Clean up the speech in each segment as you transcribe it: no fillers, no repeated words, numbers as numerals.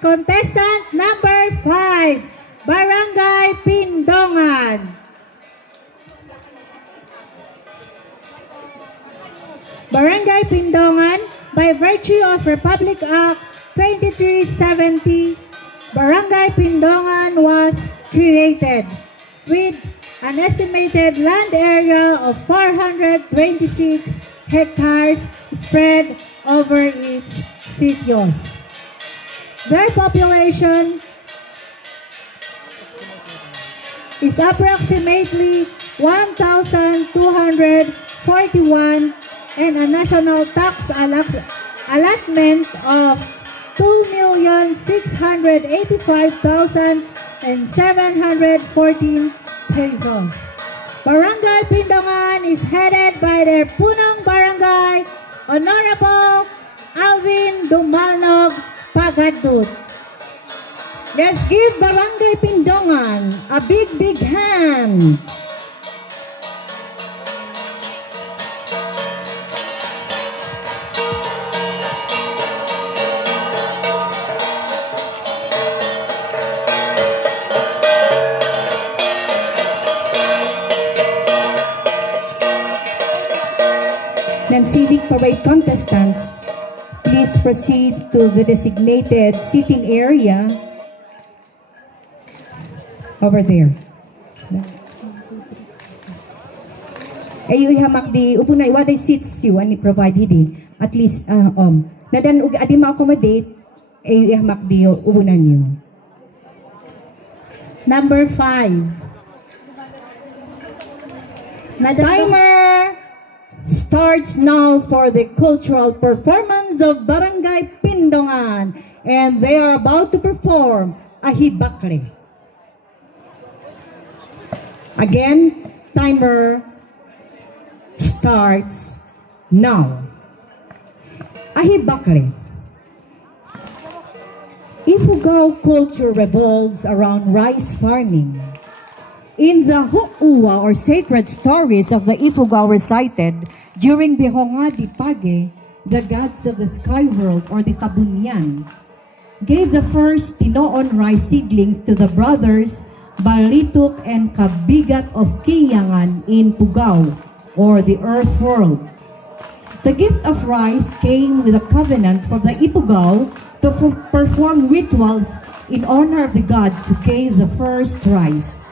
Contestant number 5, Barangay Pindongan. Barangay Pindongan, by virtue of Republic Act 2370, Barangay Pindongan was created with an estimated land area of 426 hectares spread over its sitios. Their population is approximately 1,241 and a national tax allotment of 2,685,714 pesos. Barangay Pindongan is headed by their Punong Barangay, Honorable Alvin Dumalnog Pagadut. Let's give Barangay Pindongan a big hand. Scenic parade contestants, please proceed to the designated seating area over there. Ayo ihamak di upo na iwaday seats you ani provide hidi at least nadan ug adi ma-accommodate ayo ihamak di upunan niyo. Number 5. Timer starts now for the cultural performance of Barangay Pindongan, and they are about to perform Ahibakle. Again, timer starts now. Ahibakle. Ifugao culture revolves around rice farming. In the hu'uwa or sacred stories of the Ifugao recited during the Hongadi Page, the gods of the sky world or the Kabunyan gave the first Tinoon rice seedlings to the brothers Balituk and Kabigat of Kiyangan in Pugao or the earth world. The gift of rice came with a covenant for the Ifugao to perform rituals in honor of the gods who gave the first rice.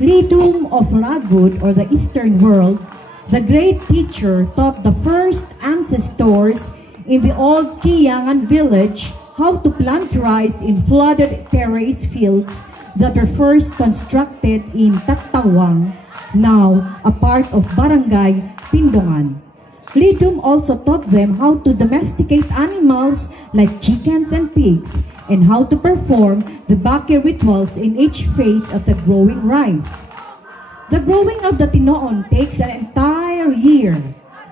Lidum of Lagud, or the Eastern world, the great teacher taught the first ancestors in the old Kiyangan village how to plant rice in flooded terrace fields that were first constructed in Taktawang, now a part of Barangay Pindongan. Lidum also taught them how to domesticate animals like chickens and pigs, and how to perform the Bake rituals in each phase of the growing rice. The growing of the Tinoon takes an entire year.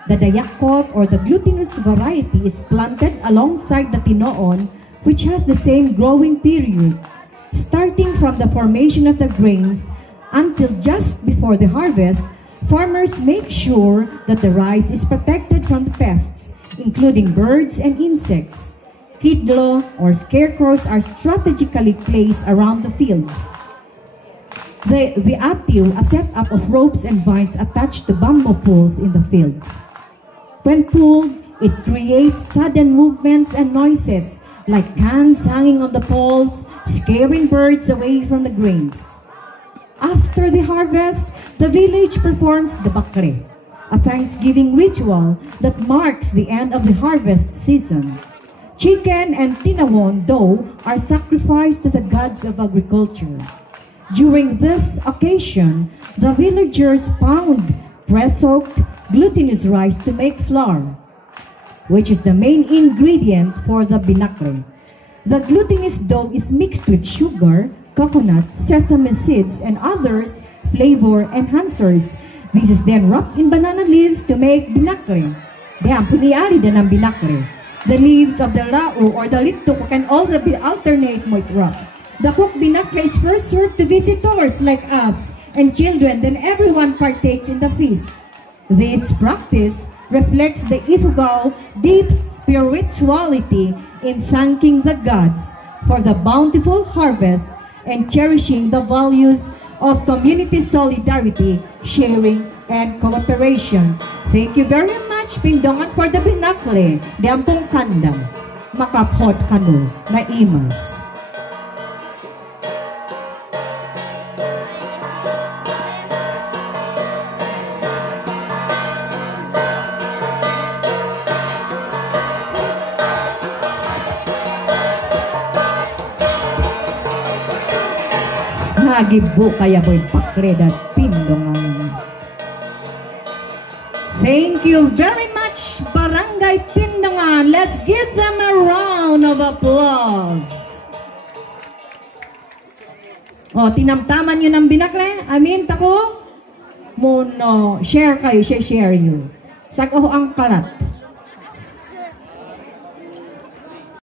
The Dayakot or the glutinous variety is planted alongside the Tinoon, which has the same growing period, starting from the formation of the grains until just before the harvest. Farmers make sure that the rice is protected from the pests, including birds and insects. Kidlo or scarecrows are strategically placed around the fields. The atiu, a setup of ropes and vines attached to bamboo poles in the fields. When pulled, it creates sudden movements and noises like cans hanging on the poles, scaring birds away from the grains. After the harvest, the village performs the bakle, a Thanksgiving ritual that marks the end of the harvest season. Chicken and tinawon dough are sacrificed to the gods of agriculture. During this occasion, the villagers pound pre-soaked glutinous rice to make flour, which is the main ingredient for the binakle. The glutinous dough is mixed with sugar, coconut, sesame seeds, and others flavor enhancers. This is then wrapped in banana leaves to make binakle. Then, puniari din ang binakle. The leaves of the rao or the lituk can also be alternate with wrap. The cooked binakle is first served to visitors like us and children, then everyone partakes in the feast. This practice reflects the Ifugao deep spirituality in thanking the gods for the bountiful harvest and cherishing the values of community solidarity, sharing, and cooperation. Thank you very much, Pindongan, for the binakle. Diampong kanda, makaphot kanu, na imas. Nagibo kaya bo'y pakredat Pindongan. Thank you very much, Barangay Pindongan. Let's give them a round of applause. O, tinamtaman nyo ng binakle? Amin, tako? Muno, share kayo, share you. Sagaho ang kalat.